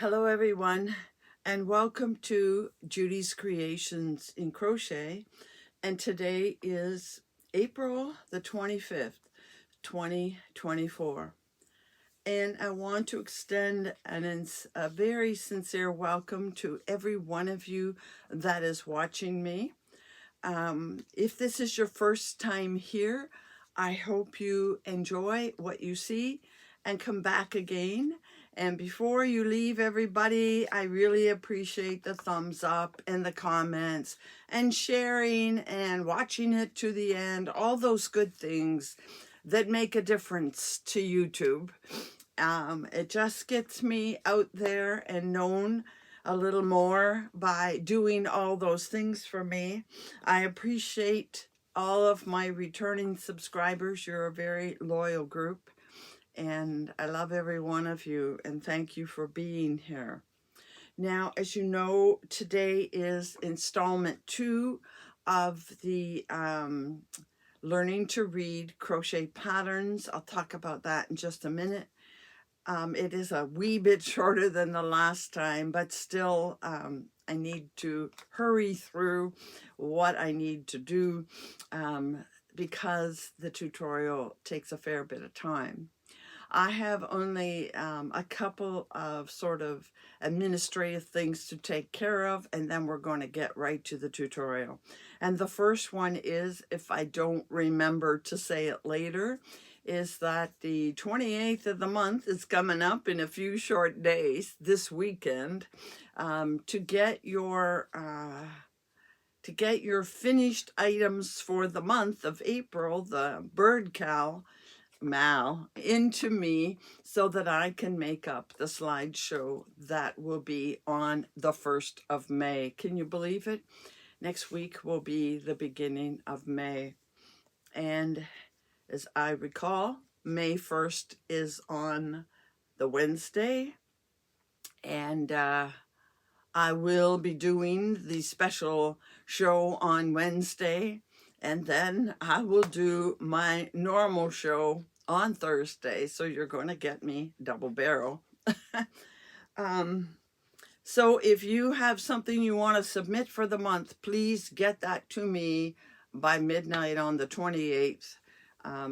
Hello everyone, and welcome to Judy's Creations in Crochet. And today is April the 25th, 2024. And I want to extend a very sincere welcome to every one of you that is watching me. If this is your first time here, I hope you enjoy what you see and come back again. And before you leave, everybody, I really appreciate the thumbs up and the comments and sharing and watching it to the end, all those good things that make a difference to YouTube. It just gets me out there and known a little more by doing all those things for me. I appreciate all of my returning subscribers. You're a very loyal group, and I love every one of you, and thank you for being here. Now, as you know, today is installment 2 of the Learning to Read Crochet Patterns. I'll talk about that in just a minute. It is a wee bit shorter than the last time, but still I need to hurry through what I need to do because the tutorial takes a fair bit of time. I have only a couple of sort of administrative things to take care of, and then we're going to get right to the tutorial. And the first one is, if I don't remember to say it later, is that the 28th of the month is coming up in a few short days this weekend. To get your finished items for the month of April, the bird cow mal into me so that I can make up the slideshow that will be on the 1st of May. Can you believe it? Next week will be the beginning of May. And as I recall, May 1st is on the Wednesday, and I will be doing the special show on Wednesday, and then I will do my normal show on Thursday, so you're going to get me double barrel. So if you have something you want to submit for the month, please get that to me by midnight on the 28th.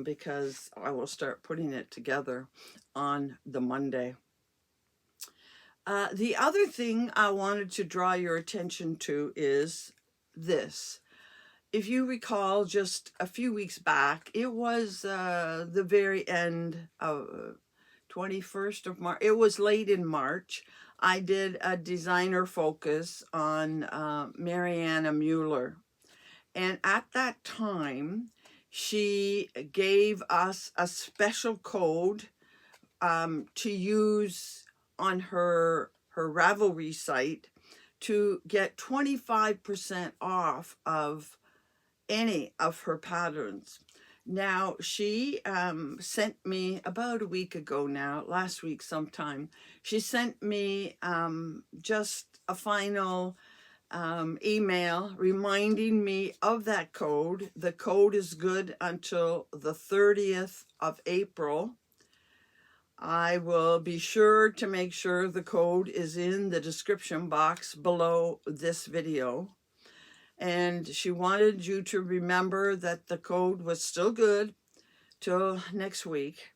Because I will start putting it together on the Monday. The other thing I wanted to draw your attention to is this. If you recall, just a few weeks back, it was the very end of 21st of March. It was late in March. I did a designer focus on Mariana Mueller. And at that time, she gave us a special code to use on her Ravelry site to get 25% off of any of her patterns. Now, she sent me about a week ago now, last week sometime, she sent me just a final email reminding me of that code. The code is good until the 30th of April. I will be sure to make sure the code is in the description box below this video. And she wanted you to remember that the code was still good till next week.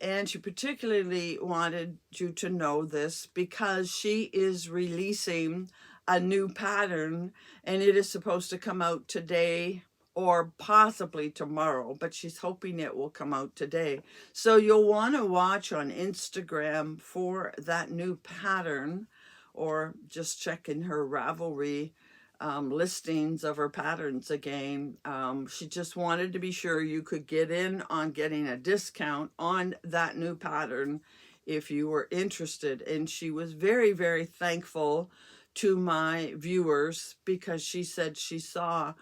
And she particularly wanted you to know this because she is releasing a new pattern, and it is supposed to come out today or possibly tomorrow, but she's hoping it will come out today. So you'll want to watch on Instagram for that new pattern, or just check in her Ravelry listings of her patterns again. She just wanted to be sure you could get in on getting a discount on that new pattern if you were interested. And she was very, very thankful to my viewers because she said she saw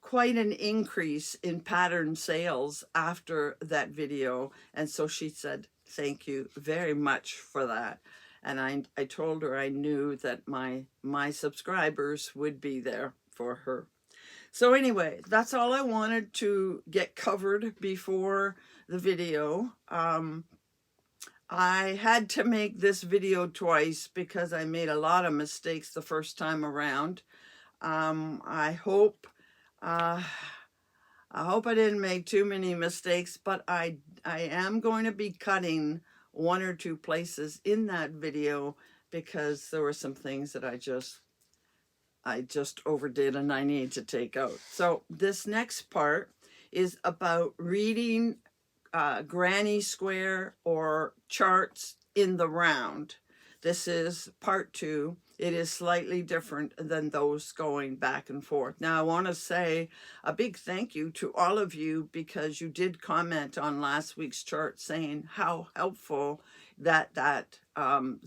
quite an increase in pattern sales after that video. And so she said, thank you very much for that. And I told her I knew that my subscribers would be there for her. So anyway, that's all I wanted to get covered before the video. I had to make this video twice because I made a lot of mistakes the first time around. I hope uh, I didn't make too many mistakes, but I am going to be cutting one or two places in that video because there were some things that I just overdid and I need to take out. So this next part is about reading granny square or charts in the round. This is part 2. It is slightly different than those going back and forth. Now I want to say a big thank you to all of you because you did comment on last week's chart saying how helpful that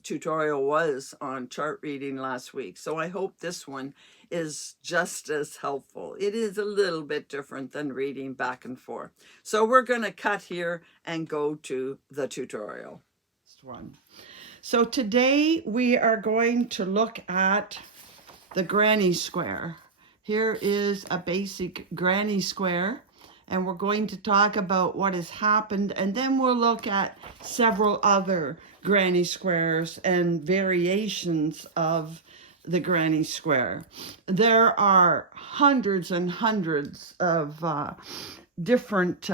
tutorial was on chart reading last week. So I hope this one is just as helpful. It is a little bit different than reading back and forth. So we're going to cut here and go to the tutorial. So today we are going to look at the granny square. Here is a basic granny square, and we're going to talk about what has happened, and then we'll look at several other granny squares and variations of the granny square. There are hundreds and hundreds of different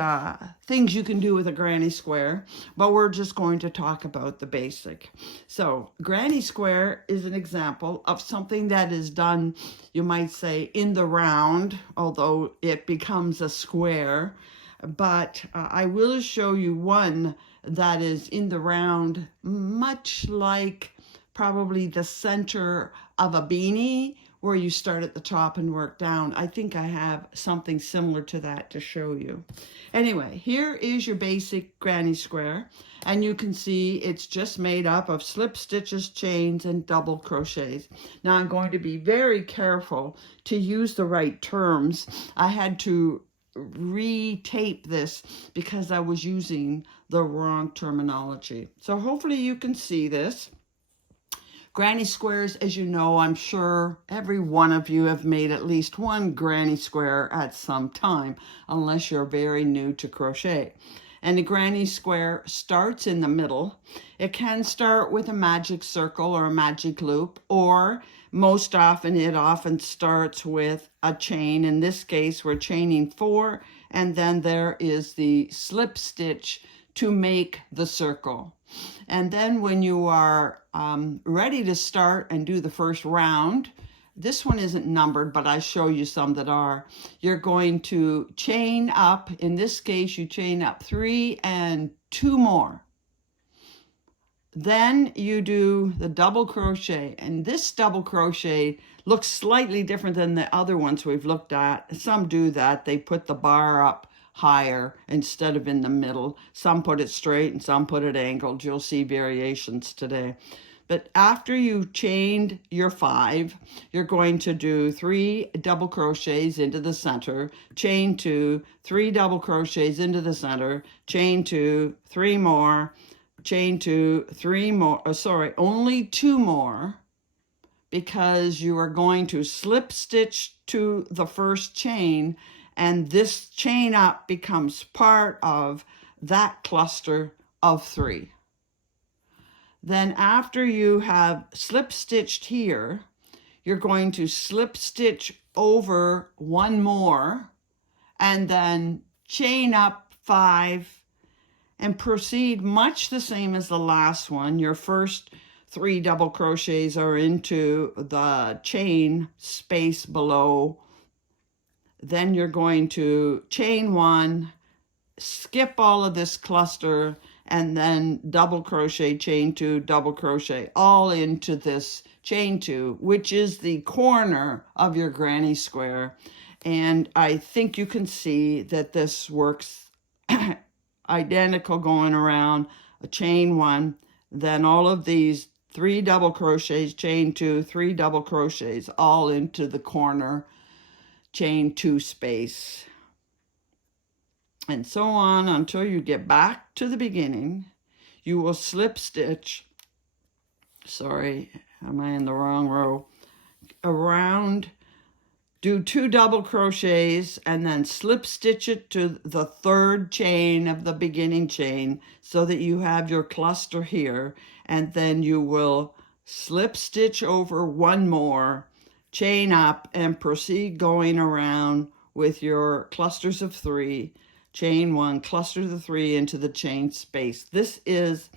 things you can do with a granny square, but we're just going to talk about the basic. So granny square is an example of something that is done, you might say, in the round, although it becomes a square. But I will show you one that is in the round, much like probably the center of a beanie, where you start at the top and work down. I think I have something similar to that to show you. Anyway, here is your basic granny square, and you can see it's just made up of slip stitches, chains, and double crochets. Now I'm going to be very careful to use the right terms. I had to retape this because I was using the wrong terminology. So hopefully you can see this. Granny squares, as you know, I'm sure every one of you have made at least one granny square at some time, unless you're very new to crochet. And the granny square starts in the middle. It can start with a magic circle or a magic loop, or most often it often starts with a chain. In this case, we're chaining 4, and then there is the slip stitch to make the circle. And then when you are ready to start and do the first round, this one isn't numbered, but I show you some that are. You're going to chain up. In this case, you chain up 3 and 2 more. Then you do the double crochet, and this double crochet looks slightly different than the other ones we've looked at. Some do that. They put the bar up higher instead of in the middle. Some put it straight and some put it angled. You'll see variations today. But after you've chained your 5, you're going to do 3 double crochets into the center, chain 2, 3 double crochets into the center, chain 2, 3 more, chain 2, 3 more, only 2 more, because you are going to slip stitch to the first chain, and this chain up becomes part of that cluster of 3. Then after you have slip stitched here, you're going to slip stitch over 1 more, and then chain up 5, and proceed much the same as the last one. Your first 3 double crochets are into the chain space below. Then you're going to chain 1, skip all of this cluster, and then double crochet, chain 2, double crochet, all into this chain 2, which is the corner of your granny square. And I think you can see that this works identical going around. A chain 1, then all of these 3 double crochets, chain 2, 3 double crochets, all into the corner chain 2 space, and so on until you get back to the beginning. You will slip stitch, sorry, am I in the wrong row, around do 2 double crochets and then slip stitch it to the 3rd chain of the beginning chain so that you have your cluster here, and then you will slip stitch over 1 more, chain up, and proceed going around with your clusters of 3, chain 1, cluster the 3 into the chain space. This is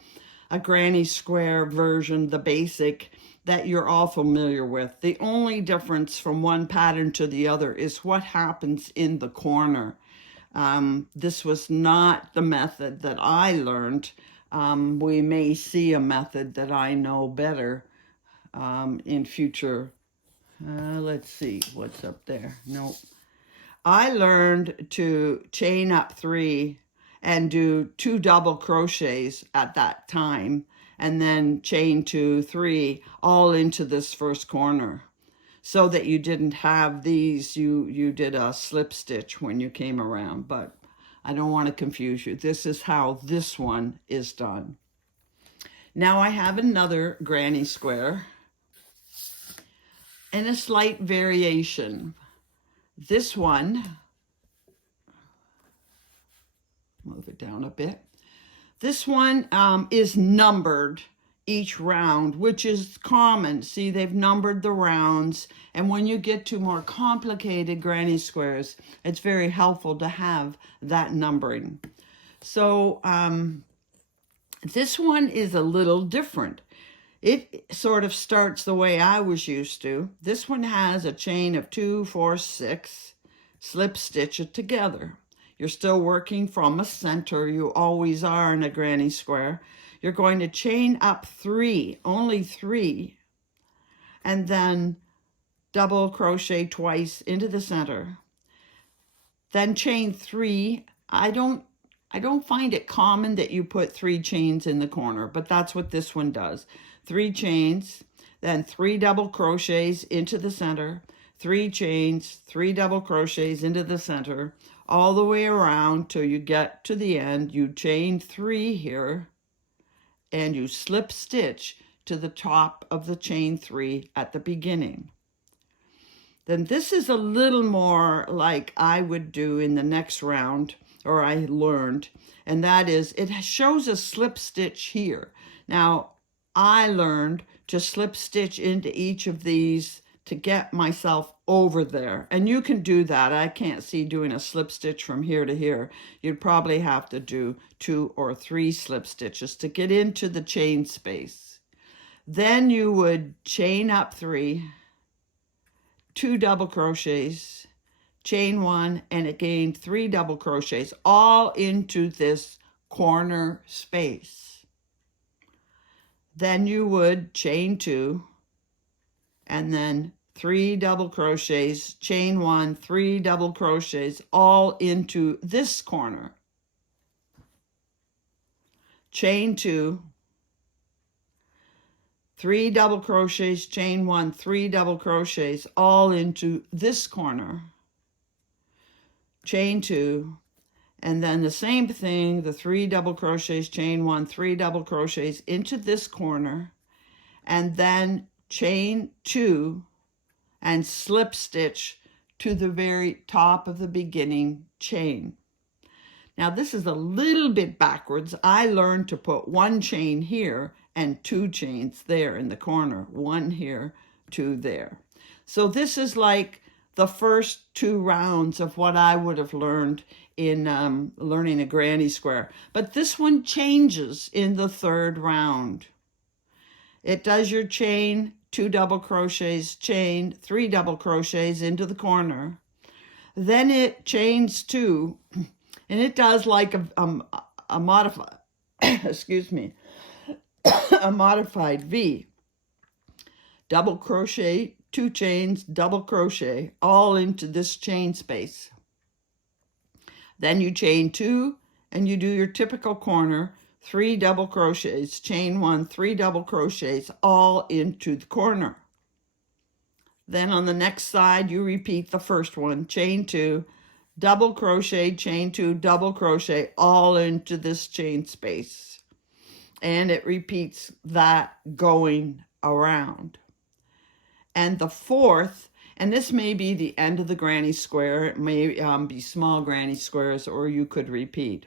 a granny square version, the basic, that you're all familiar with. The only difference from one pattern to the other is what happens in the corner. This was not the method that I learned. We may see a method that I know better in future. Let's see what's up there. Nope. I learned to chain up 3 and do 2 double crochets at that time, and then chain 2, 3, all into this first corner, so that you didn't have these, you did a slip stitch when you came around, but I don't want to confuse you. This is how this one is done. Now I have another granny square and a slight variation. This one, move it down a bit. This one is numbered each round, which is common. See, they've numbered the rounds. And when you get to more complicated granny squares, it's very helpful to have that numbering. So this one is a little different. It sort of starts the way I was used to. This one has a chain of 2, 4, 6, slip stitch it together. You're still working from a center. You always are in a granny square. You're going to chain up 3, only 3, and then double crochet twice into the center. Then chain 3. I don't find it common that you put 3 chains in the corner, but that's what this one does. 3 chains, then 3 double crochets into the center, 3 chains, 3 double crochets into the center, all the way around till you get to the end. You chain 3 here, and you slip stitch to the top of the chain 3 at the beginning. Then this is a little more like I would do in the next round, or I learned, and that is, it shows a slip stitch here. Now, I learned to slip stitch into each of these to get myself over there. And you can do that. I can't see doing a slip stitch from here to here. You'd probably have to do 2 or 3 slip stitches to get into the chain space. Then you would chain up 3, 2 double crochets, chain 1, and again 3 double crochets, all into this corner space. Then you would chain 2, and then 3 double crochets, chain 1, 3 double crochets, all into this corner. Chain 2, 3 double crochets, chain 1, 3 double crochets, all into this corner. Chain 2, and then the same thing, the 3 double crochets, chain 1, 3 double crochets into this corner, and then chain 2 and slip stitch to the very top of the beginning chain. Now this is a little bit backwards. I learned to put 1 chain here and 2 chains there in the corner, 1 here, 2 there. So this is like the first 2 rounds of what I would have learned in learning a granny square. But this one changes in the 3rd round. It does your chain, 2 double crochets, chain, 3 double crochets into the corner. Then it chains 2, and it does like a modified, excuse me, a modified V. Double crochet, 2 chains, double crochet, all into this chain space. Then you chain 2, and you do your typical corner, 3 double crochets, chain 1, 3 double crochets, all into the corner. Then on the next side, you repeat the first one, chain 2, double crochet, chain 2, double crochet, all into this chain space. And it repeats that going around. And the 4th And this may be the end of the granny square. It may be small granny squares, or you could repeat.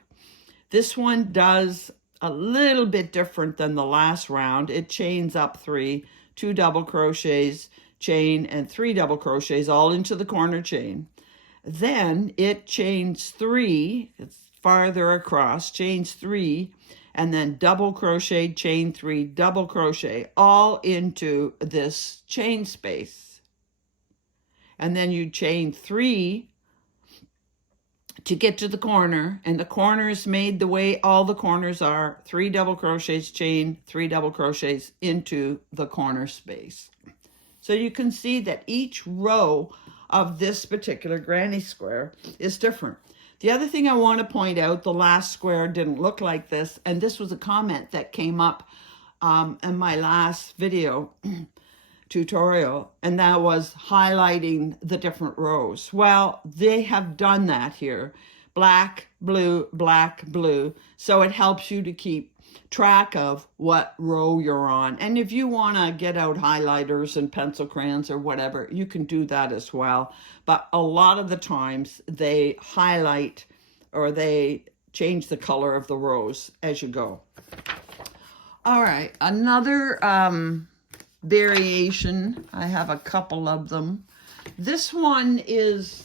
This one does a little bit different than the last round. It chains up 3, 2 double crochets, chain, and 3 double crochets all into the corner chain. Then it chains 3, it's farther across, chains 3, and then double crochet, chain 3, double crochet, all into this chain space. And then you chain 3 to get to the corner, and the corner is made the way all the corners are, 3 double crochets, chain, 3 double crochets into the corner space. So you can see that each row of this particular granny square is different. The other thing I want to point out, the last square didn't look like this, and this was a comment that came up in my last video tutorial, and that was highlighting the different rows. Well, they have done that here. Black, blue, so it helps you to keep track of what row you're on. And if you want to get out highlighters and pencil crayons or whatever, you can do that as well. But a lot of the times they highlight or they change the color of the rows as you go. All right, another variation. I have a couple of them. This one is,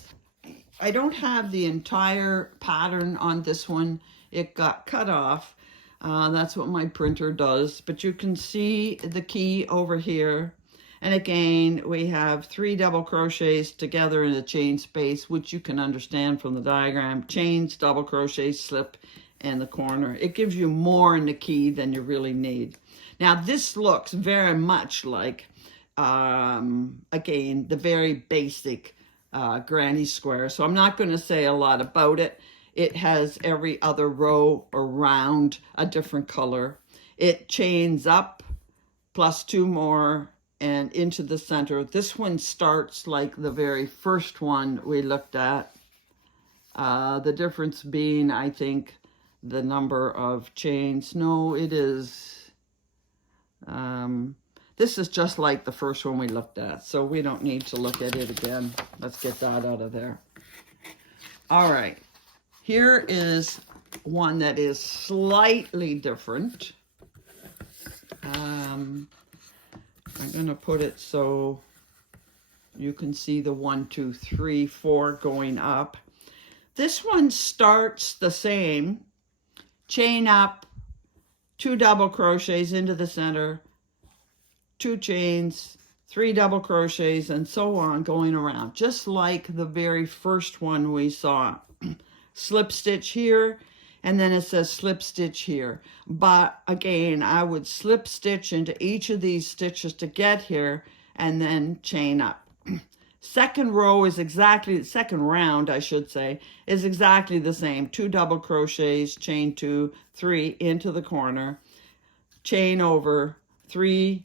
I don't have the entire pattern on this one. It got cut off. That's what my printer does, but you can see the key over here. And again, we have 3 double crochets together in a chain space, which you can understand from the diagram. Chains, double crochets, slip, and the corner. It gives you more in the key than you really need. Now, this looks very much like, again, the very basic granny square. So I'm not going to say a lot about it. It has every other row around a different color. It chains up plus 2 more and into the center. This one starts like the very first one we looked at. The difference being, I think, the number of chains. No, it is. This is just like the first one we looked at, so we don't need to look at it again. Let's get that out of there. All right. Here is one that is slightly different. I'm going to put it so you can see the 1, 2, 3, 4 going up. This one starts the same. Chain up, 2 double crochets into the center, 2 chains, 3 double crochets, and so on going around, just like the very first one we saw. Slip stitch here, and then it says slip stitch here. But again, I would slip stitch into each of these stitches to get here, and then chain up. Second row is exactly, second round, I should say, is exactly the same. 2 double crochets, chain 2, 3 into the corner, chain over, 3,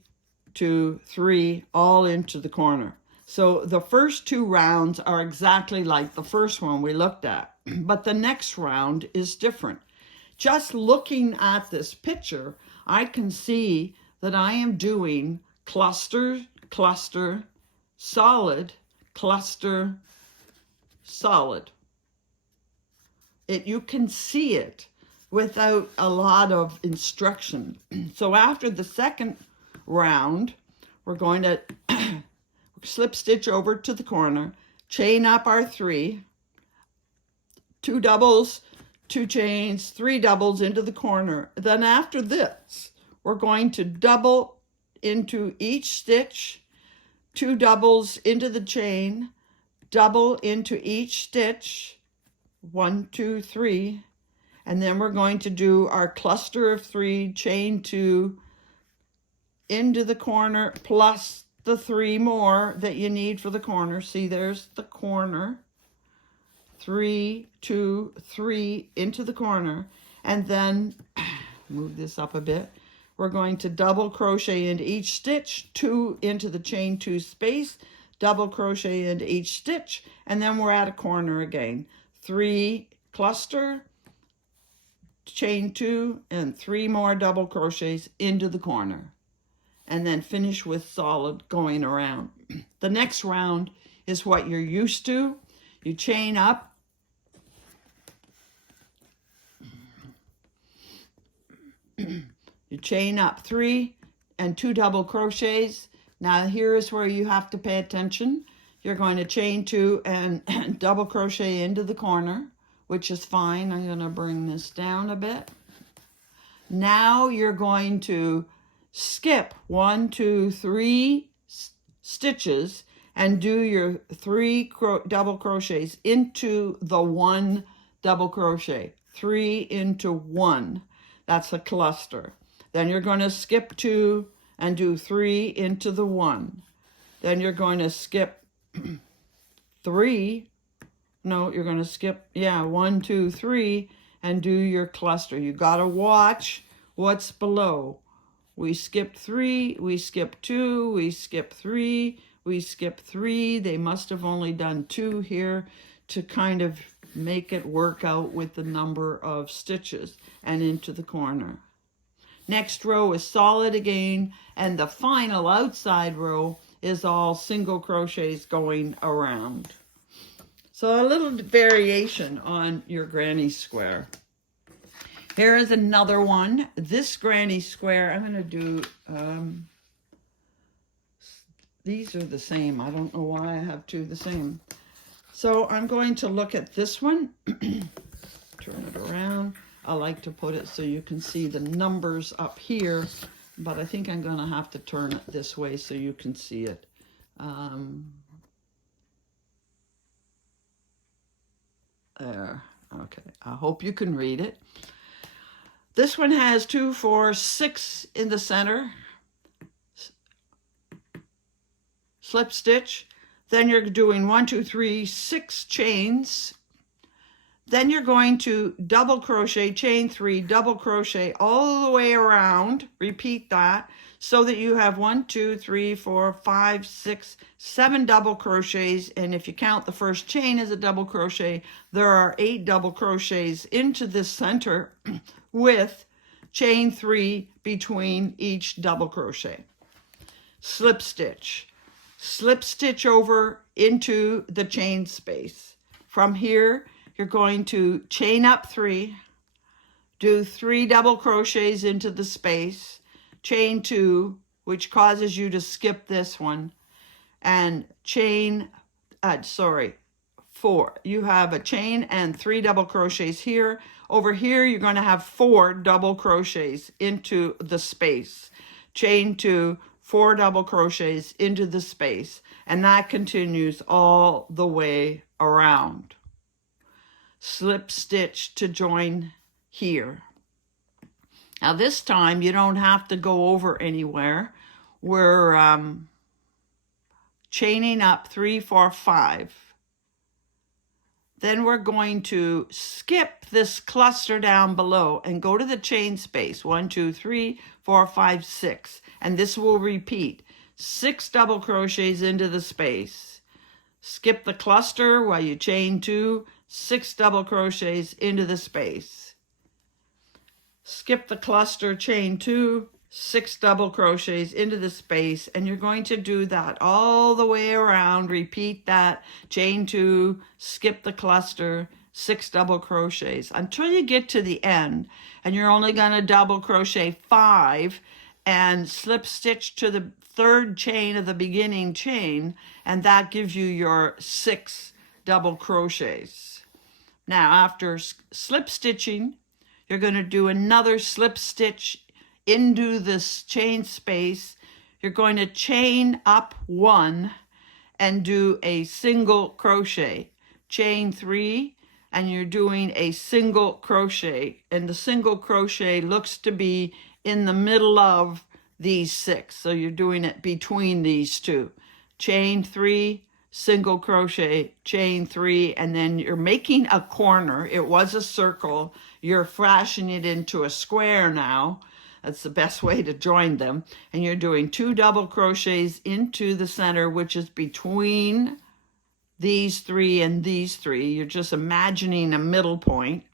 2, 3, all into the corner. So the first 2 rounds are exactly like the first one we looked at. But the next round is different. Just looking at this picture, I can see that I am doing cluster, cluster, solid, cluster, solid. You can see it without a lot of instruction. So after the second round, we're going to slip stitch over to the corner, chain up our 3, 2 doubles, 2 chains, 3 doubles into the corner. Then after this, we're going to double into each stitch, 2 doubles into the chain, double into each stitch, 1, 2, 3, and then we're going to do our cluster of 3, chain 2 into the corner, plus the 3 more that you need for the corner. See, there's the corner. 3, 2, 3 into the corner, and then move this up a bit. We're going to double crochet into each stitch, 2 into the chain 2 space, double crochet into each stitch, and then we're at a corner again. 3 cluster, chain 2, and 3 more double crochets into the corner, and then finish with solid going around. The next round is what you're used to. You chain up. You chain up 3 and 2 double crochets. Now here is where you have to pay attention. You're going to chain 2 and double crochet into the corner, which is fine. I'm going to bring this down a bit. Now you're going to skip 1, 2, 3 stitches and do your 3 double crochets into the 1 double crochet. 3 into 1. That's a cluster. Then you're going to skip 2 and do 3 into the 1. Then you're going to skip 3. No, you're going to skip, 1, 2, 3 and do your cluster. You got to watch what's below. We skipped 3, we skipped 2, we skipped 3, we skipped 3. They must have only done 2 here to kind of make it work out with the number of stitches and into the corner. Next row is solid again, and the final outside row is all single crochets going around. So a little variation on your granny square. Here is another one. This granny square, I'm going to do, these are the same. I don't know why I have 2 the same. So I'm going to look at this one, turn it around. I like to put it so you can see the numbers up here, but I think I'm going to have to turn it this way so you can see it. There, okay, I hope you can read it. This one has 2, 4, 6 in the center, slip stitch. Then you're doing 1, 2, 3, 6 chains. Then you're going to double crochet, chain 3, double crochet all the way around. Repeat that so that you have 1, 2, 3, 4, 5, 6, 7 double crochets. And if you count the first chain as a double crochet, there are 8 double crochets into this center with chain 3 between each double crochet. Slip stitch over into the chain space. From here, you're going to chain up 3, do 3 double crochets into the space, chain 2, which causes you to skip this one, and chain, 4. You have a chain and 3 double crochets here. Over here, you're going to have 4 double crochets into the space. Chain 2, 4 double crochets into the space, and that continues all the way around. Slip stitch to join here. Now this time you don't have to go over anywhere. We're chaining up 3, 4, 5. Then we're going to skip this cluster down below and go to the chain space. 1, 2, 3, 4, 5, 6. And this will repeat. 6 double crochets into the space. Skip the cluster while you chain 2. 6 double crochets into the space. Skip the cluster, chain 2. 6 double crochets into the space, and you're going to do that all the way around. Repeat that, chain 2, skip the cluster, 6 double crochets until you get to the end, and you're only going to double crochet 5 and slip stitch to the 3rd chain of the beginning chain, and that gives you your 6 double crochets. Now after slip stitching, you're going to do another slip stitch into this chain space. You're going to chain up 1 and do a single crochet. Chain 3, and you're doing a single crochet, and the single crochet looks to be in the middle of these 6, so you're doing it between these 2. Chain 3, single crochet, chain 3, and then you're making a corner. It was a circle. You're fashioning it into a square now. That's the best way to join them. And you're doing 2 double crochets into the center, which is between these 3 and these 3. You're just imagining a middle point.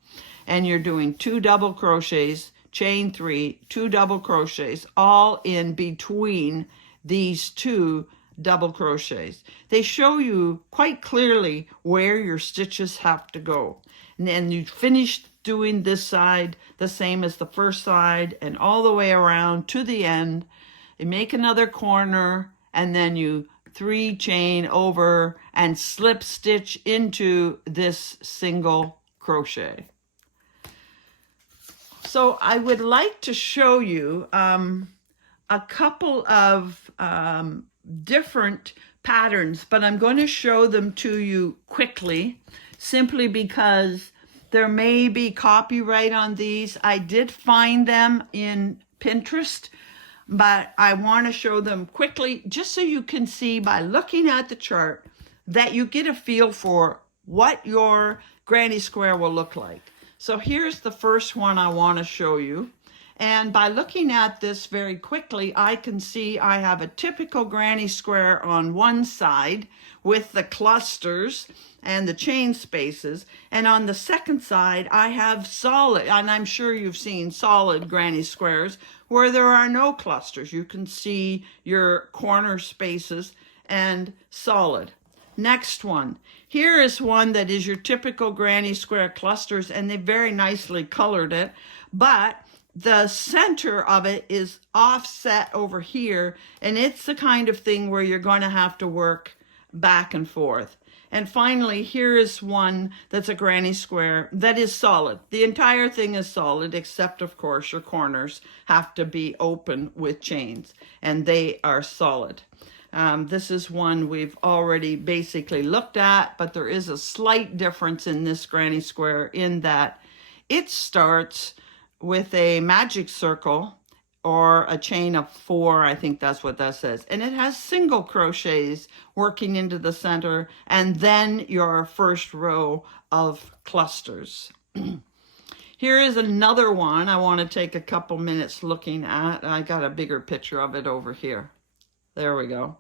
And you're doing 2 double crochets, chain 3, 2 double crochets, all in between these 2 double crochets. They show you quite clearly where your stitches have to go. And then you finish doing this side the same as the first side and all the way around to the end. You make another corner and then you 3 chain over and slip stitch into this single crochet. So I would like to show you a couple of different patterns, but I'm going to show them to you quickly simply because there may be copyright on these. I did find them in Pinterest, but I want to show them quickly just so you can see by looking at the chart that you get a feel for what your granny square will look like. So here's the first one I want to show you. And by looking at this very quickly, I can see I have a typical granny square on one side with the clusters and the chain spaces. And on the second side, I have solid, and I'm sure you've seen solid granny squares where there are no clusters. You can see your corner spaces and solid. Next one. Here is one that is your typical granny square clusters, and they very nicely colored it, but the center of it is offset over here, and it's the kind of thing where you're going to have to work back and forth. And finally, here is one that's a granny square that is solid. The entire thing is solid, except of course your corners have to be open with chains, and they are solid. This is one we've already basically looked at, but there is a slight difference in this granny square in that it starts with a magic circle or a chain of 4, I think that's what that says. And it has single crochets working into the center and then your first row of clusters. Here is another one I want to take a couple minutes looking at. I got a bigger picture of it over here. There we go.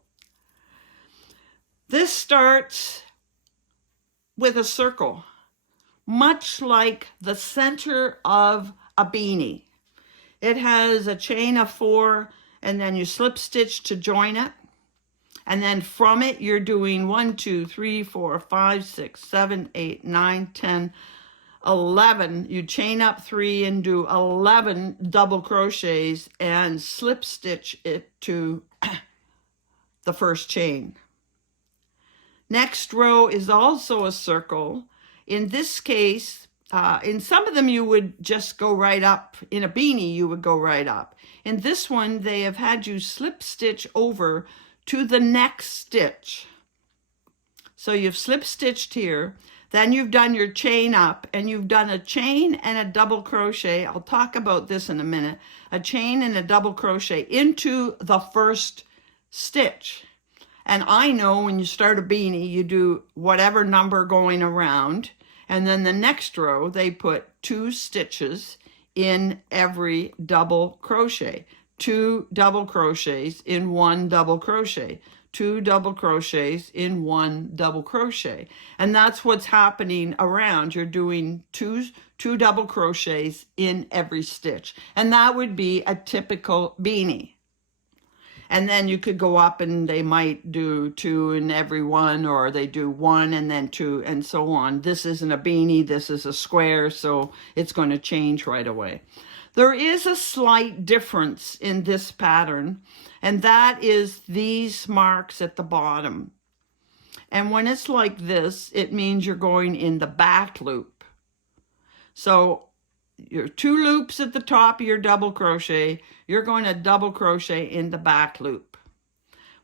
This starts with a circle, much like the center of a beanie. It has a chain of 4, and then you slip stitch to join it. And then from it, you're doing 1, 2, 3, 4, 5, 6, 7, 8, 9, 10, 11. You chain up 3 and do 11 double crochets and slip stitch it to the first chain. Next row is also a circle. In this case, in some of them you would just go right up. In a beanie, you would go right up. In this one, they have had you slip stitch over to the next stitch. So you've slip stitched here, then you've done your chain up, and you've done a chain and a double crochet. I'll talk about this in a minute. A chain and a double crochet into the first stitch. And I know when you start a beanie, you do whatever number going around, and then the next row, they put 2 stitches in every double crochet. 2 double crochets in 1 double crochet. 2 double crochets in 1 double crochet. And that's what's happening around. You're doing two double crochets in every stitch. And that would be a typical beanie. And then you could go up and they might do 2 in every one, or they do 1 and then 2 and so on. This isn't a beanie, this is a square, so it's going to change right away. There is a slight difference in this pattern, and that is these marks at the bottom. And when it's like this, it means you're going in the back loop. So your 2 loops at the top of your double crochet, you're going to double crochet in the back loop.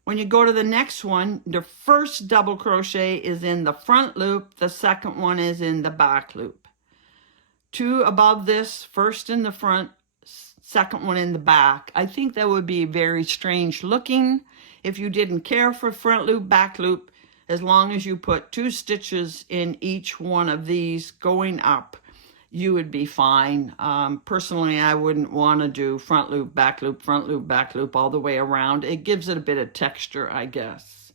When you go to the next one, the first double crochet is in the front loop, the second one is in the back loop. 2 above this, first in the front, second one in the back. I think that would be very strange looking if you didn't care for front loop, back loop, as long as you put 2 stitches in each one of these going up. You would be fine. Personally, I wouldn't want to do front loop, back loop all the way around. It gives it a bit of texture, I guess.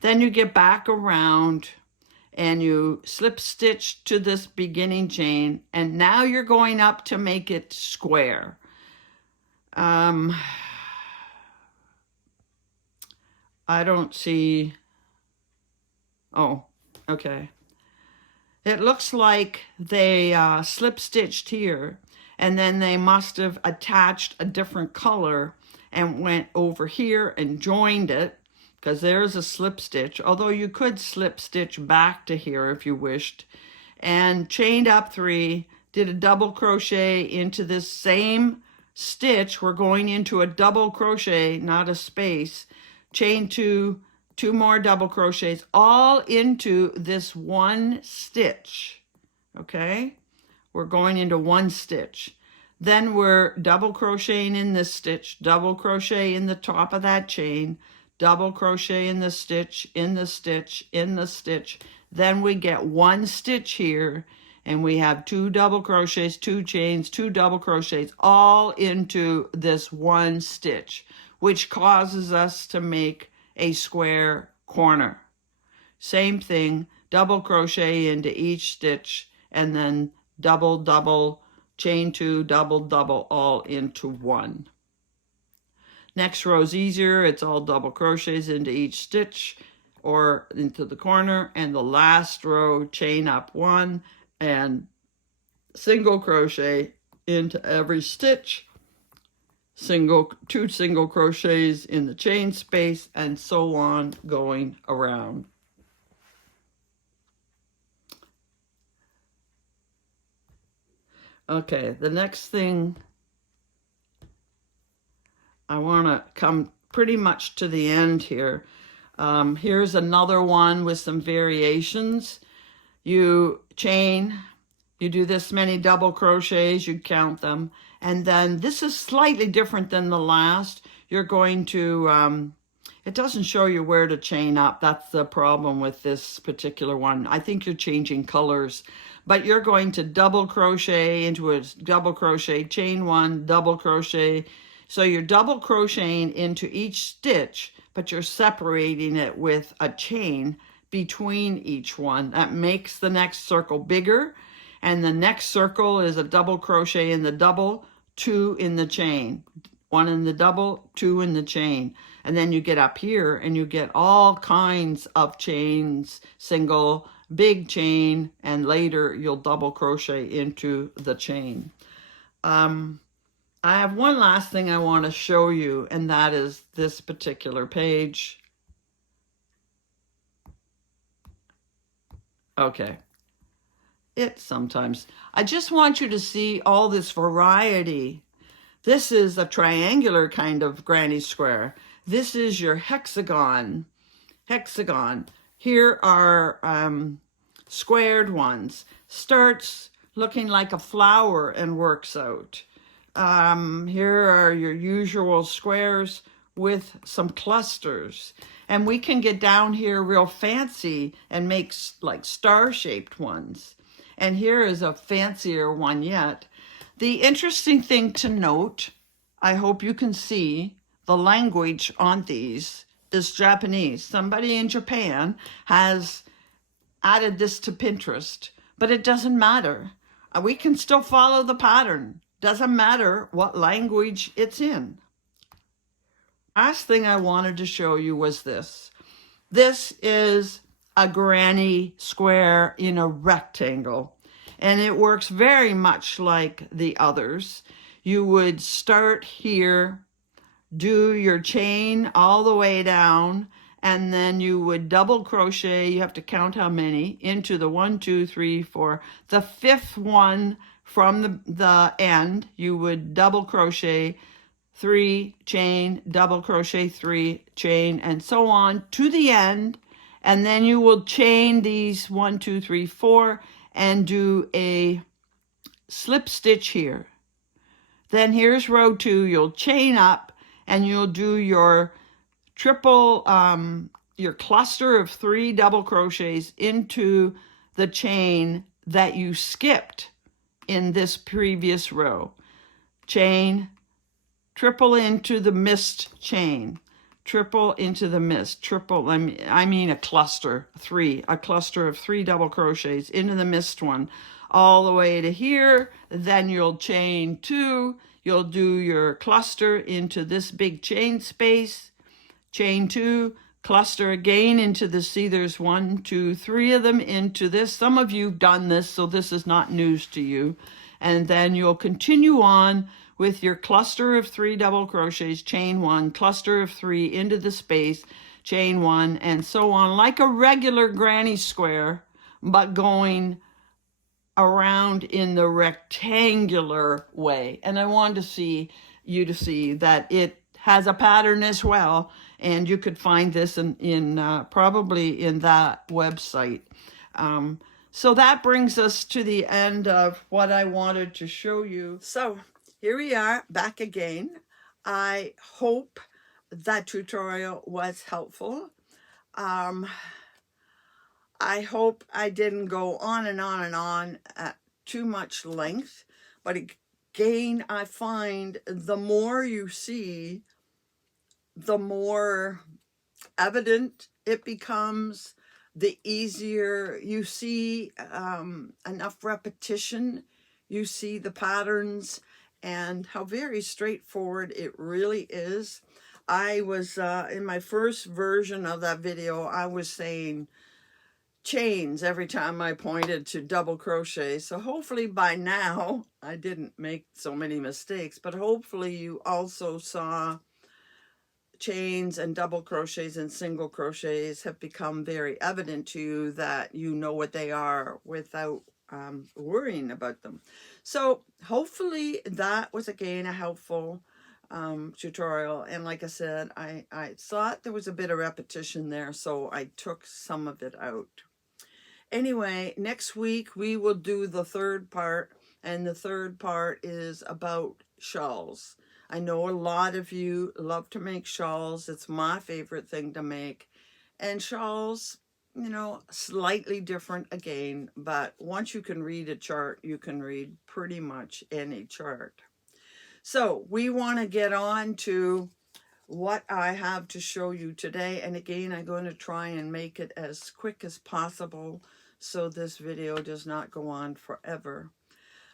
Then you get back around and you slip stitch to this beginning chain, and now you're going up to make it square. I don't see, oh, okay. It looks like they slip stitched here, and then they must have attached a different color and went over here and joined it, because there's a slip stitch, although you could slip stitch back to here if you wished, and chained up 3, did a double crochet into this same stitch. We're going into a double crochet, not a space, chain 2, 2 more double crochets, all into this one stitch. Okay, we're going into one stitch. Then we're double crocheting in this stitch, double crochet in the top of that chain, double crochet in the stitch, in the stitch, in the stitch. Then we get one stitch here, and we have 2 double crochets, 2 chains, 2 double crochets, all into this one stitch, which causes us to make a square corner. Same thing, double crochet into each stitch, and then double, double, chain 2, double, double, all into one. Next row is easier. It's all double crochets into each stitch or into the corner, and the last row, chain up 1 and single crochet into every stitch, 2 single crochets in the chain space, and so on going around. Okay, the next thing, I want to come pretty much to the end here. Here's another one with some variations. You chain, you do this many double crochets, you count them, and then this is slightly different than the last. You're going to, it doesn't show you where to chain up. That's the problem with this particular one. I think you're changing colors, but you're going to double crochet into a double crochet, chain 1, double crochet. So you're double crocheting into each stitch, but you're separating it with a chain between each one. That makes the next circle bigger, and the next circle is a double crochet in the double, 2 in the chain, 1 in the double, 2 in the chain. And then you get up here and you get all kinds of chains, single, big chain, and later you'll double crochet into the chain. I have one last thing I want to show you, and that is this particular page. Okay. I just want you to see all this variety. This is a triangular kind of granny square. This is your hexagon. Here are squared ones. Starts looking like a flower and works out. Here are your usual squares with some clusters. And we can get down here real fancy and make like star-shaped ones. And here is a fancier one yet. The interesting thing to note, I hope you can see, the language on these is Japanese. Somebody in Japan has added this to Pinterest, but it doesn't matter. We can still follow the pattern. Doesn't matter what language it's in. Last thing I wanted to show you was this. This is a granny square in a rectangle, and it works very much like the others. You would start here, do your chain all the way down, and then you would double crochet. You have to count how many into the 1, 2, 3, 4. The 5th one from the end, you would double crochet, 3, chain, double crochet, 3, chain, and so on to the end. And then you will chain these 1, 2, 3, 4 and do a slip stitch here. Then here's row 2. You'll chain up and you'll do your triple, your cluster of 3 double crochets into the chain that you skipped in this previous row. Chain, triple into the missed chain, triple into the missed, triple, I mean a cluster, 3, a cluster of 3 double crochets into the missed one, all the way to here. Then you'll chain 2, you'll do your cluster into this big chain space, chain 2, cluster again into the, see there's 1, 2, 3 of them into this. Some of you've done this, so this is not news to you. And then you'll continue on with your cluster of 3 double crochets, chain 1, cluster of 3 into the space, chain 1, and so on, like a regular granny square, but going around in the rectangular way. And I wanted to see you to see that it has a pattern as well, and you could find this in probably in that website. So that brings us to the end of what I wanted to show you. So here we are back again. I hope that tutorial was helpful. I hope I didn't go on and on and on at too much length, but again, I find the more you see, the more evident it becomes, the easier you see, enough repetition, you see the patterns and how very straightforward it really is. I was, in my first version of that video, I was saying chains every time I pointed to double crochet. So hopefully by now I didn't make so many mistakes, but hopefully you also saw chains and double crochets and single crochets have become very evident to you, that you know what they are without worrying about them. So hopefully that was again a helpful tutorial. And like I said, I thought there was a bit of repetition there, so I took some of it out. Anyway, next week we will do the third part, and the third part is about shawls. I know a lot of you love to make shawls. It's my favorite thing to make. And shawls, you know, slightly different again, but once you can read a chart, you can read pretty much any chart. So we want to get on to what I have to show you today. And again, I'm going to try and make it as quick as possible so this video does not go on forever.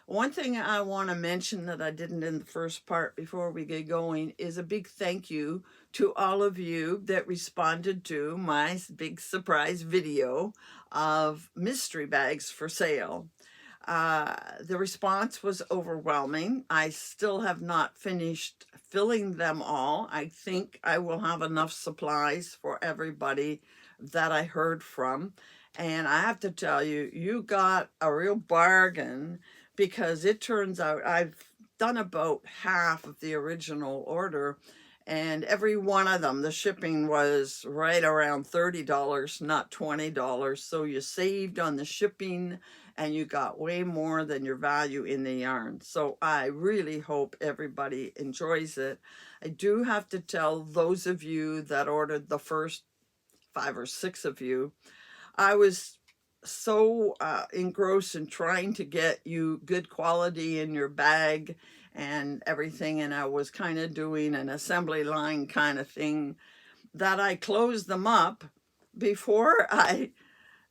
One thing I want to mention that I didn't in the first part before we get going is a big thank you to all of you that responded to my big surprise video of mystery bags for sale. The response was overwhelming. I still have not finished filling them all. I think I will have enough supplies for everybody that I heard from. And I have to tell you, you got a real bargain, because it turns out I've done about half of the original order, and every one of them, the shipping was right around $30, not $20. So you saved on the shipping and you got way more than your value in the yarn. So I really hope everybody enjoys it. I do have to tell those of you that ordered, the first 5 or 6 of you, I was so engrossed in trying to get you good quality in your bag and everything, and I was kind of doing an assembly line kind of thing, that I closed them up before I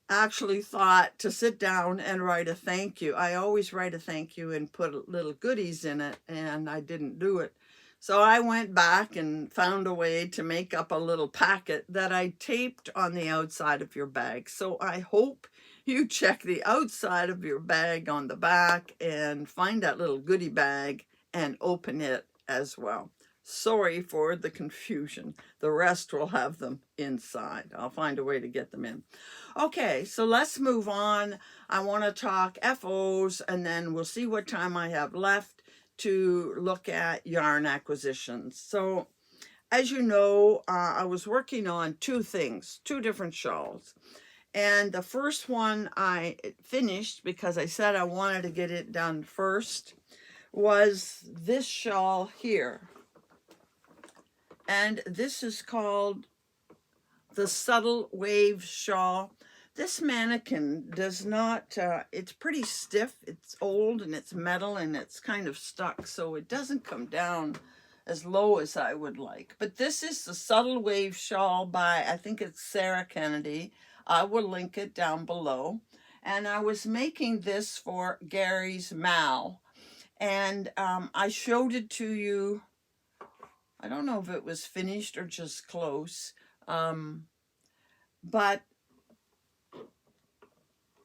actually thought to sit down and write a thank you. I always write a thank you and put little goodies in it, and I didn't do it. So I went back and found a way to make up a little packet that I taped on the outside of your bag. So I hope you check the outside of your bag on the back and find that little goodie bag and open it as well. Sorry for the confusion. The rest will have them inside. I'll find a way to get them in. Okay, so let's move on. I want to talk FOs, and then we'll see what time I have left to look at yarn acquisitions. So as you know, I was working on 2 things, 2 different shawls. And the first one I finished because I said I wanted to get it done first was this shawl here. And this is called the Subtle Wave Shawl. This mannequin does not, it's pretty stiff, it's old and it's metal and it's kind of stuck, so it doesn't come down as low as I would like. But this is the Subtle Wave Shawl by, I think it's Sarah Kennedy. I will link it down below. And I was making this for Gary's Mal. And I showed it to you. I don't know if it was finished or just close. But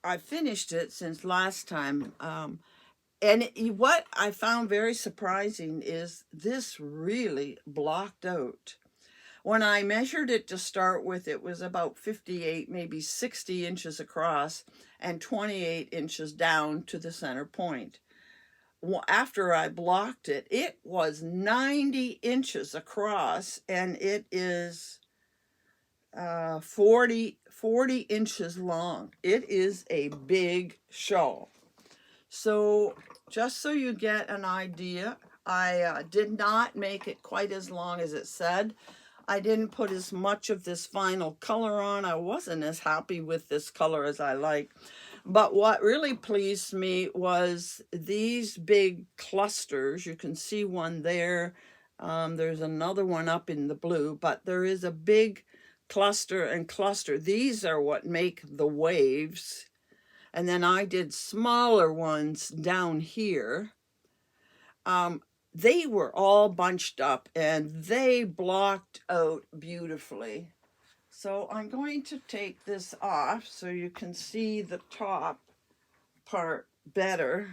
I finished it since last time. What I found very surprising is this really blocked out. When I measured it to start with, it was about 58, maybe 60 inches across and 28 inches down to the center point. After I blocked it, it was 90 inches across, and it is 40 inches long. It is a big shawl. So just so you get an idea, I did not make it quite as long as it said. I didn't put as much of this final color on. I wasn't as happy with this color as I like. But what really pleased me was these big clusters. You can see one there. There's another one up in the blue, but there is a big cluster and cluster. These are what make the waves. And then I did smaller ones down here. They were all bunched up and they blocked out beautifully. So I'm going to take this off so you can see the top part better.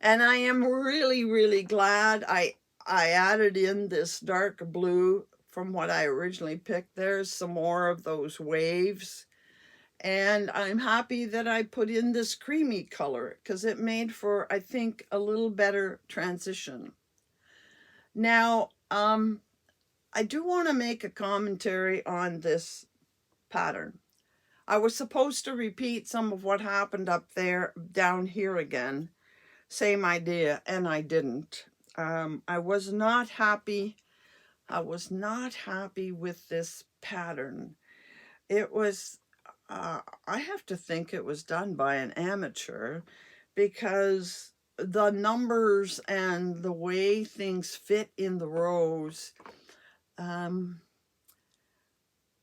And I am really, really glad I added in this dark blue from what I originally picked. There's some more of those waves. And I'm happy that I put in this creamy color because it made for, I think, a little better transition. Now, I do want to make a commentary on this pattern. I was supposed to repeat some of what happened up there down here again. Same idea, and I didn't. I was not happy. I was not happy with this pattern. It was, I have to think it was done by an amateur because the numbers and the way things fit in the rows, I'm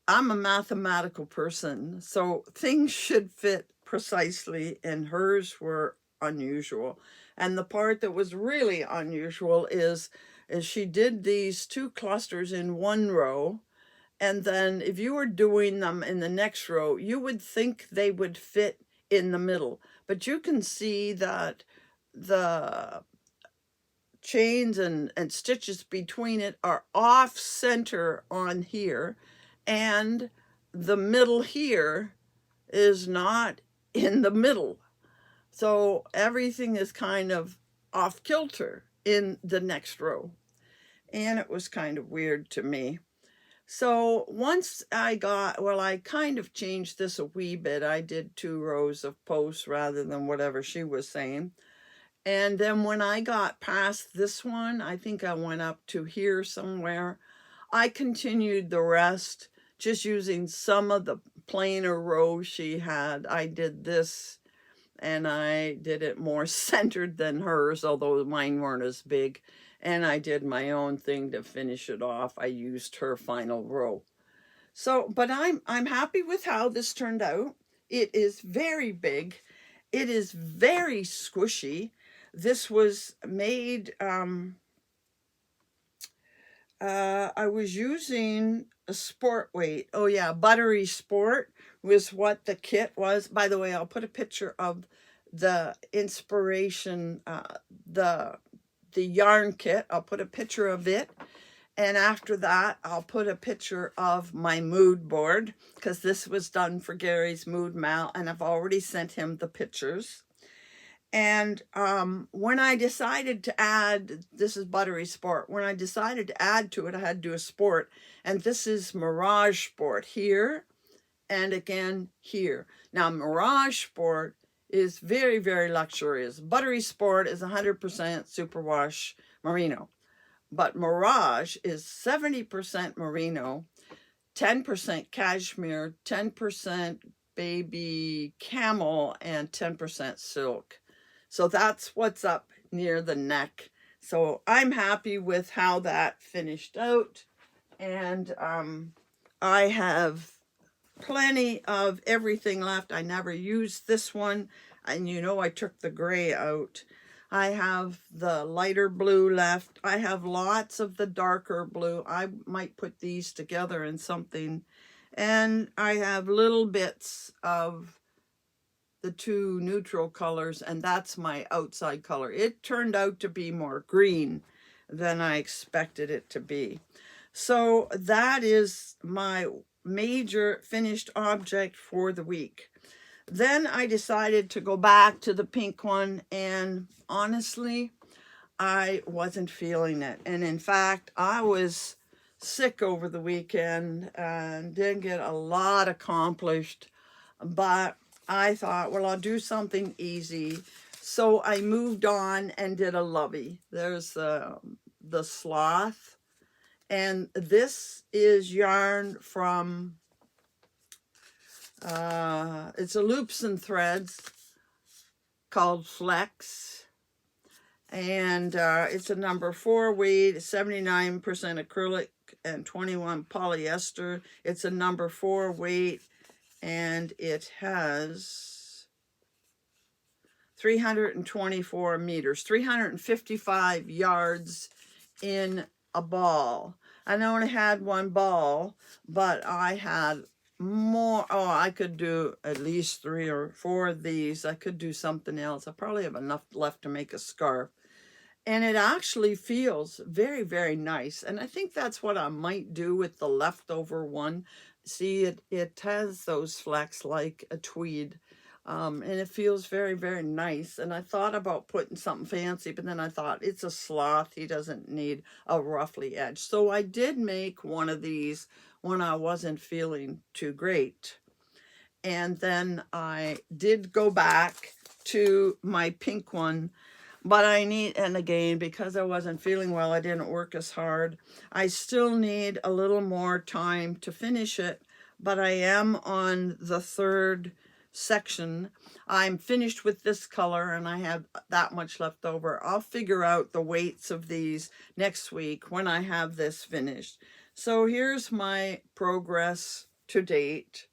a mathematical person, so things should fit precisely, and hers were unusual. And the part that was really unusual is she did these two clusters in one row, and then if you were doing them in the next row, you would think they would fit in the middle. But you can see that the chains and stitches between it are off center on here, and the middle here is not in the middle. So everything is kind of off kilter in the next row. And it was kind of weird to me. So once I kind of changed this a wee bit. I did 2 rows of posts rather than whatever she was saying. And then when I got past this one, I think I went up to here somewhere, I continued the rest just using some of the plainer rows she had. I did this, and I did it more centered than hers, although mine weren't as big. And I did my own thing to finish it off. I used her final row. So, but I'm happy with how this turned out. It is very big. It is very squishy. This was made, I was using a sport weight. Oh yeah, Buttery Sport was what the kit was. By the way, I'll put a picture of the inspiration, the yarn kit. I'll put a picture of it. And after that, I'll put a picture of my mood board because this was done for Gary's mood mal, and I've already sent him the pictures. And when I decided to add, this is Buttery Sport. When I decided to add to it, I had to do a sport. And this is Mirage Sport here and again here. Now, Mirage Sport is very, very luxurious. Buttery Sport is 100% superwash merino. But Mirage is 70% merino, 10% cashmere, 10% baby camel, and 10% silk. So that's what's up near the neck. So I'm happy with how that finished out. And I have plenty of everything left. I never used this one. And you know, I took the gray out. I have the lighter blue left. I have lots of the darker blue. I might put these together in something. And I have little bits of the two neutral colors, and that's my outside color. It turned out to be more green than I expected it to be. So that is my major finished object for the week. Then I decided to go back to the pink one, and honestly, I wasn't feeling it. And in fact, I was sick over the weekend and didn't get a lot accomplished, but I thought, well, I'll do something easy. So I moved on and did a lovey. There's the sloth. And this is yarn from, it's a Loops and Threads called Flex. And it's a number 4 weight, 79% acrylic and 21 polyester. It's a number 4 weight, and it has 324 meters, 355 yards in a ball. I only had one ball, but I had more. Oh, I could do at least 3 or 4 of these. I could do something else. I probably have enough left to make a scarf. And it actually feels very, very nice. And I think that's what I might do with the leftover one. See, it has those flecks like a tweed. And it feels very, very nice. And I thought about putting something fancy, but then I thought it's a sloth. He doesn't need a roughly edged. So I did make one of these when I wasn't feeling too great. And then I did go back to my pink one. But I need, and again, because I wasn't feeling well, I didn't work as hard. I still need a little more time to finish it, but I am on the 3rd section. I'm finished with this color, and I have that much left over. I'll figure out the weights of these next week when I have this finished. So here's my progress to date.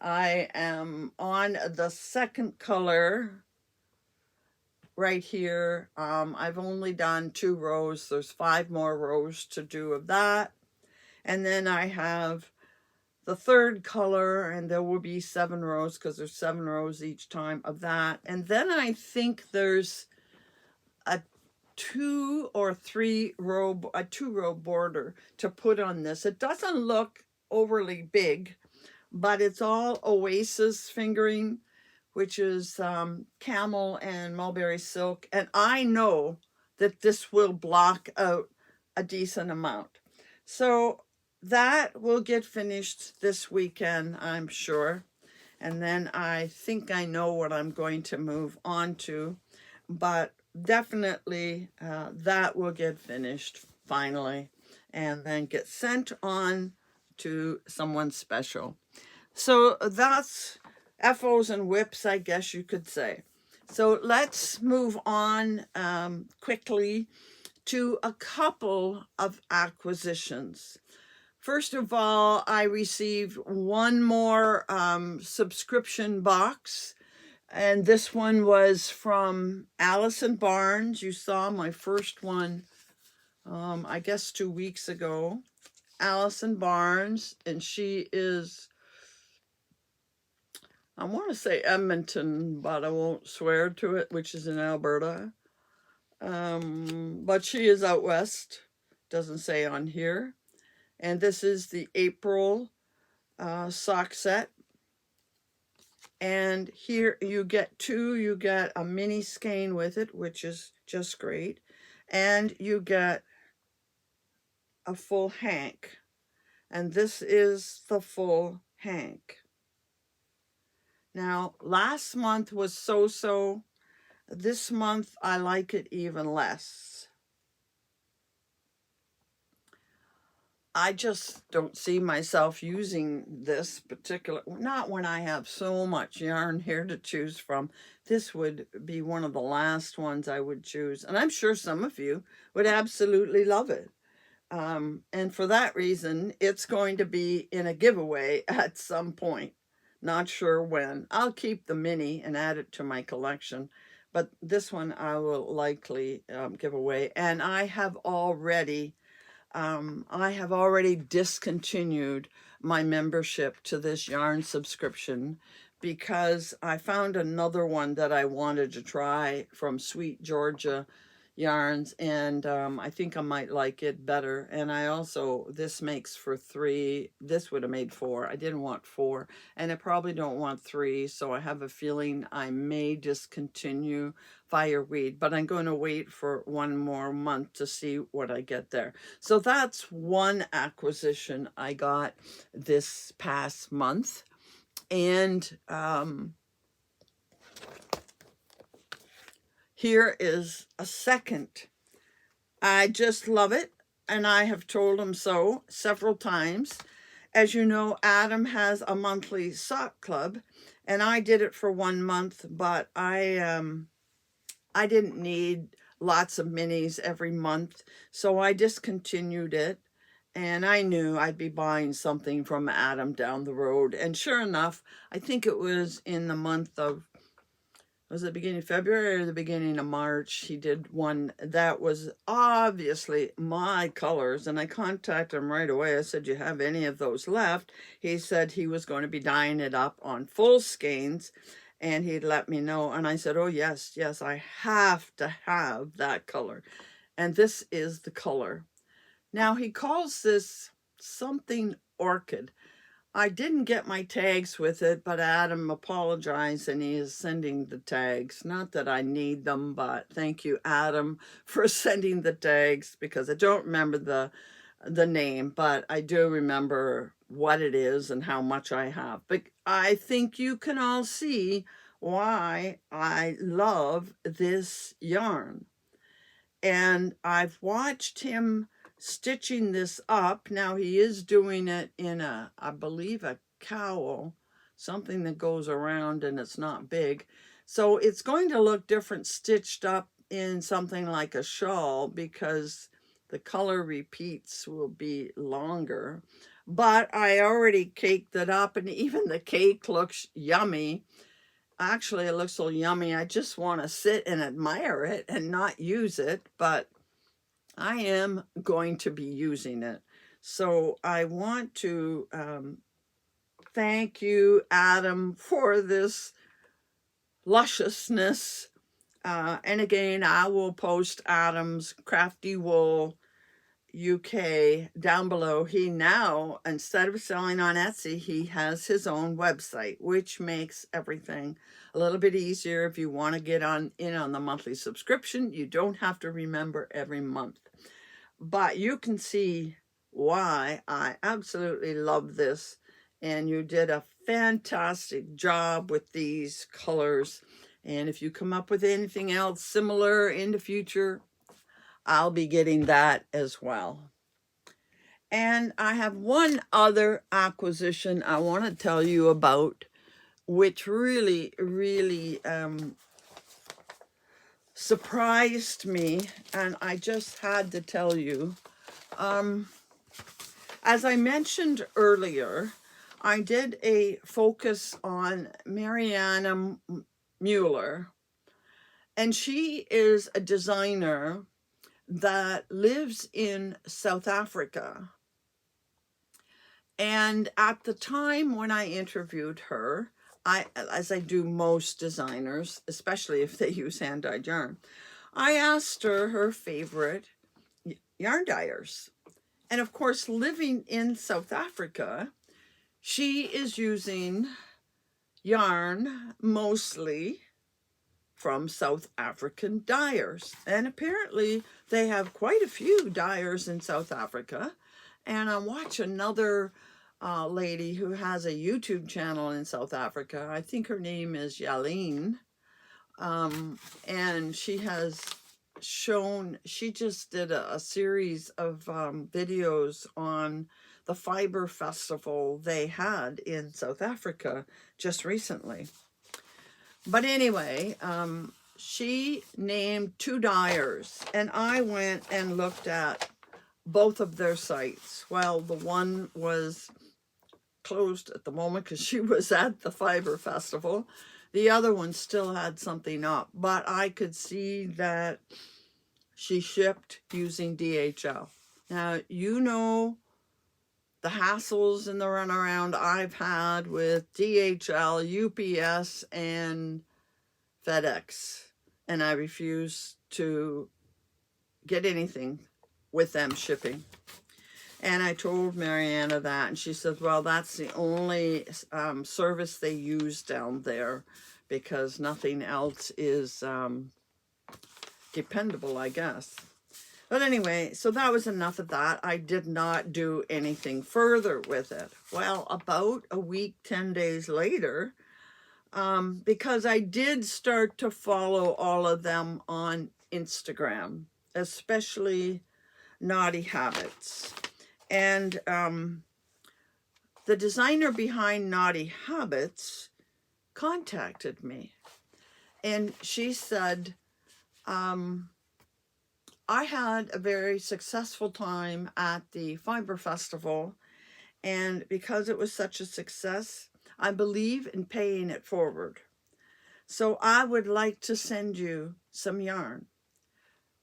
I am on the 2nd color right here. I've only done 2 rows. There's 5 more rows to do of that. And then I have the 3rd color, and there will be 7 rows because there's 7 rows each time of that. And then I think there's a 2 or 3 row, a 2-row border to put on this. It doesn't look overly big, but it's all Oasis fingering, which is camel and mulberry silk. And I know that this will block out a decent amount. So that will get finished this weekend, I'm sure. And then I think I know what I'm going to move on to. But definitely that will get finished finally and then get sent on to someone special. So that's FOs and whips, I guess you could say. So let's move on quickly to a couple of acquisitions. First of all, I received one more subscription box, and this one was from Allison Barnes. You saw my first one, I guess 2 weeks ago. Allison Barnes, and she is, I want to say Edmonton, but I won't swear to it, which is in Alberta. But she is out west. Doesn't say on here. And this is the April sock set. And here you get 2. You get a mini skein with it, which is just great. And you get a full hank. And this is the full hank. Now, last month was so-so. This month, I like it even less. I just don't see myself using this particular, not when I have so much yarn here to choose from. This would be one of the last ones I would choose. And I'm sure some of you would absolutely love it. And for that reason, it's going to be in a giveaway at some point. Not sure when. I'll keep the mini and add it to my collection. but this one I will likely give away. And I have already discontinued my membership to this yarn subscription because I found another one that I wanted to try from Sweet Georgia Yarns, and I think I might like it better. And I also, this makes for 3, this would have made 4. I didn't want 4, and I probably don't want 3, so I have a feeling I may discontinue Fireweed, but I'm going to wait for 1 more month to see what I get there. So that's one acquisition I got this past month. And here is a second. I just love it, and I have told him so several times. As you know, Adam has a monthly sock club, and I did it for 1 month, but I didn't need lots of minis every month, so I discontinued it. And I knew I'd be buying something from Adam down the road. And sure enough, I think it was in the month of, was it the beginning of February or the beginning of March, he did one that was obviously my colors. And I contacted him right away. I said, "Do you have any of those left?" He said he was going to be dyeing it up on full skeins, and he'd let me know. And I said, "Oh, yes, yes, I have to have that color." And this is the color. Now, he calls this something orchid. I didn't get my tags with it, but Adam apologized and he is sending the tags. Not that I need them, but thank you, Adam, for sending the tags, because I don't remember the name, but I do remember what it is and how much I have. But I think you can all see why I love this yarn. And I've watched him stitching this up. Now he is doing it in a, I believe, a cowl, something that goes around and it's not big. So it's going to look different stitched up in something like a shawl, because the color repeats will be longer. But I already caked it up, and even the cake looks yummy. Actually, it looks so yummy, I just want to sit and admire it and not use it, but I am going to be using it. So I want to thank you, Adam, for this lusciousness. And again, I will post Adam's Crafty Wool UK down below. He now, instead of selling on Etsy, he has his own website, which makes everything a little bit easier. If you want to get in on the monthly subscription, you don't have to remember every month. But you can see why I absolutely love this. And you did a fantastic job with these colors. And if you come up with anything else similar in the future, I'll be getting that as well. And I have one other acquisition I want to tell you about, which really, really surprised me, and I just had to tell you. As I mentioned earlier, I did a focus on Mariana Mueller, and she is a designer that lives in South Africa. And at the time when I interviewed her, as I do most designers, especially if they use hand-dyed yarn, I asked her favorite yarn dyers. And of course, living in South Africa, she is using yarn mostly from South African dyers. And apparently they have quite a few dyers in South Africa. And I watch another lady who has a YouTube channel in South Africa. I think her name is Yaline. And she has shown, she just did a series of videos on the fiber festival they had in South Africa just recently. But anyway, she named 2 dyers, and I went and looked at both of their sites. Well, the one was closed at the moment because she was at the Fiber Festival, The other one still had something up, but I could see that she shipped using DHL. Now, you know the hassles and the runaround I've had with DHL, UPS, and FedEx, and I refuse to get anything with them shipping. And I told Mariana that, and she said, well, that's the only service they use down there because nothing else is dependable, I guess. But anyway, so that was enough of that. I did not do anything further with it. Well, about a week, 10 days later, because I did start to follow all of them on Instagram, especially Naughty Habits. And the designer behind Naughty Habits contacted me. And she said, I had a very successful time at the Fiber Festival. And because it was such a success, I believe in paying it forward. So I would like to send you some yarn.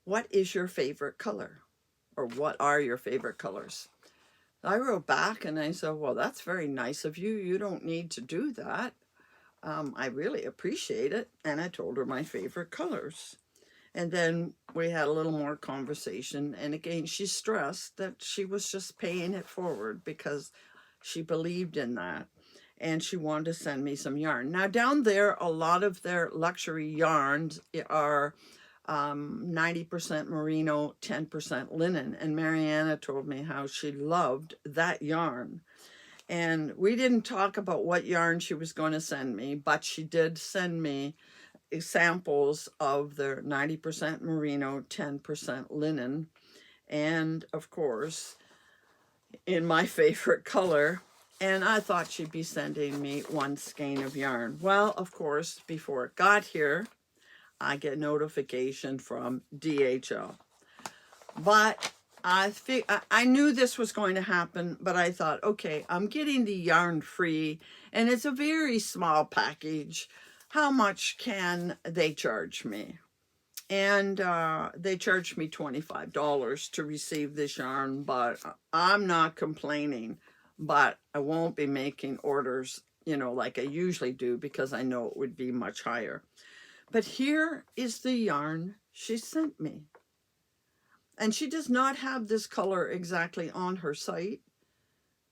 What is your favorite color? Or what are your favorite colors? I wrote back and I said, well, that's very nice of you. You don't need to do that. I really appreciate it. And I told her my favorite colors. And then we had a little more conversation. And again, she stressed that she was just paying it forward because she believed in that. And she wanted to send me some yarn. Now down there, a lot of their luxury yarns are 90% merino, 10% linen. And Mariana told me how she loved that yarn. And we didn't talk about what yarn she was going to send me, but she did send me samples of their 90% merino, 10% linen. And of course, in my favorite color. And I thought she'd be sending me one skein of yarn. Well, of course, before it got here, I get notification from DHL. But I knew this was going to happen, but I thought, okay, I'm getting the yarn free, and it's a very small package. How much can they charge me? And they charged me $25 to receive this yarn, but I'm not complaining. But I won't be making orders, you know, like I usually do, because I know it would be much higher. But here is the yarn she sent me. And she does not have this color exactly on her site,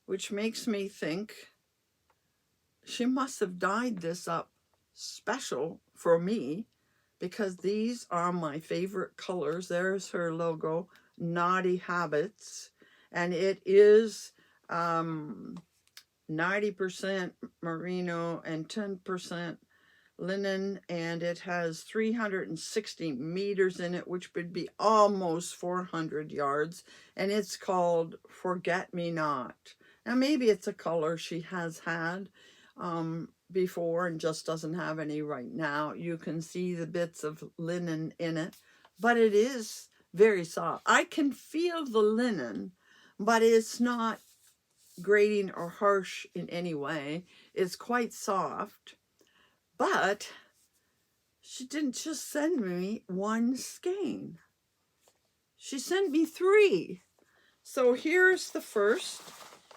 which makes me think she must have dyed this up special for me, because these are my favorite colors. There's her logo, Naughty Habits, and it is 90% merino and 10% linen, and it has 360 meters in it, which would be almost 400 yards, and it's called Forget Me Not. Now maybe it's a color she has had before and just doesn't have any right now. You can see the bits of linen in it, but it is very soft. I can feel the linen, but it's not grating or harsh in any way. It's quite soft. But she didn't just send me one skein. She sent me 3. So here's the first.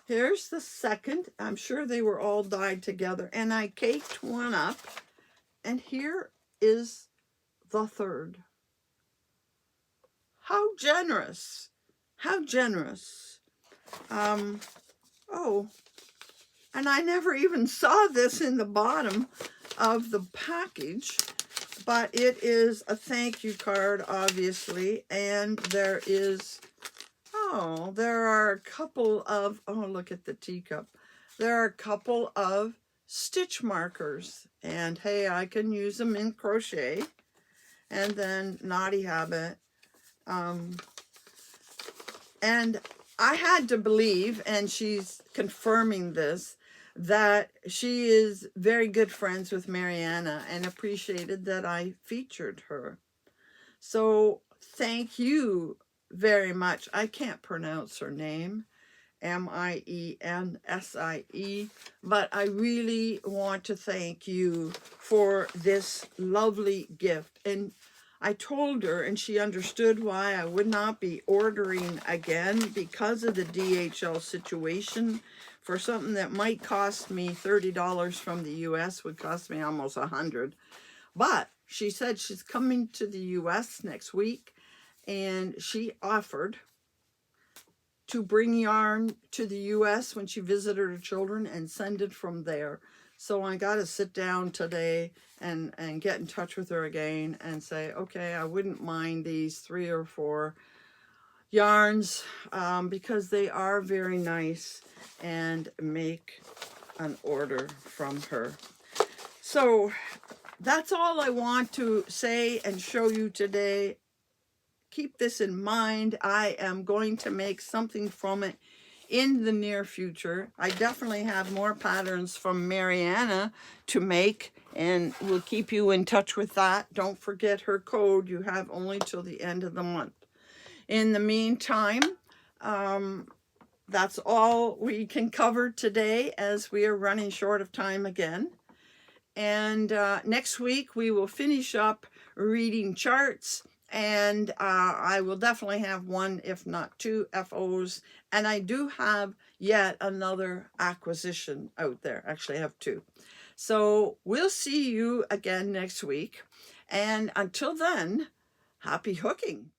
Here's the second. I'm sure they were all dyed together. And I caked one up. And here is the third. How generous. How generous. Oh, and I never even saw this in the bottom of the package, but it is a thank you card, obviously, and there is, oh, there are a couple of, oh, look at the teacup. There are a couple of stitch markers, and hey, I can use them in crochet. And then Naughty Habit, and I had to believe, and she's confirming this, that she is very good friends with Mariana and appreciated that I featured her. So thank you very much. I can't pronounce her name. Miensie. But I really want to thank you for this lovely gift. And I told her, and she understood why I would not be ordering again because of the DHL situation. For something that might cost me $30 from the US would cost me almost $100. But she said she's coming to the US next week, and she offered to bring yarn to the US when she visited her children and send it from there. So I got to sit down today and get in touch with her again and say, okay, I wouldn't mind these 3 or 4 yarns because they are very nice, and make an order from her. So that's all I want to say and show you today. Keep this in mind. I am going to make something from it in the near future. I definitely have more patterns from Mariana to make, and we'll keep you in touch with that. Don't forget her code. You have only till the end of the month. In the meantime, that's all we can cover today, as we are running short of time again. And next week we will finish up reading charts, and I will definitely have 1, if not 2 FOs. And I do have yet another acquisition out there. Actually, I have 2. So we'll see you again next week. And until then, happy hooking.